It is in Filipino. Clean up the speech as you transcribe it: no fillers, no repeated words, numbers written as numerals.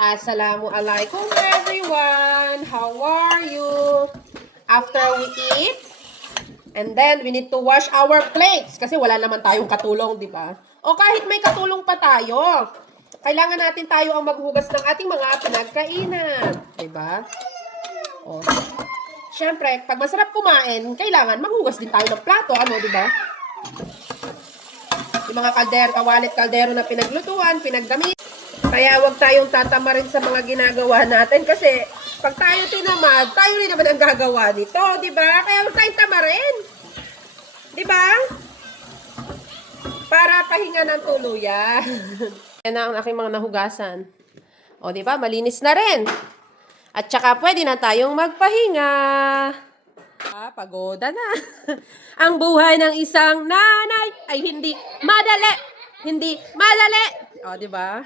Assalamualaikum everyone! How are you? After we eat, and then we need to wash our plates kasi wala naman tayong katulong, di ba? O kahit may katulong pa tayo, kailangan natin tayo ang maghugas ng ating mga pinagkainan, di ba? O, syempre, pag masarap kumain, kailangan maghugas din tayo ng plato, ano, di ba? Yung mga kaldero, kawalit kaldero na pinaglutuan, pinagdamit. Kaya wag tayong tatamarin sa mga ginagawa natin kasi pag tayo tinamad, tayo rin naman ang gagawa nito, di ba? Kaya wag tayong tamarin. Di ba? Para pahinga ng tuluyan. Yan na ang aking mga nahugasan. O, di ba? Malinis na rin. At saka pwede na tayong magpahinga. Pagoda na. Ang buhay ng isang nanay ay hindi madali. Hindi madali. O, di ba?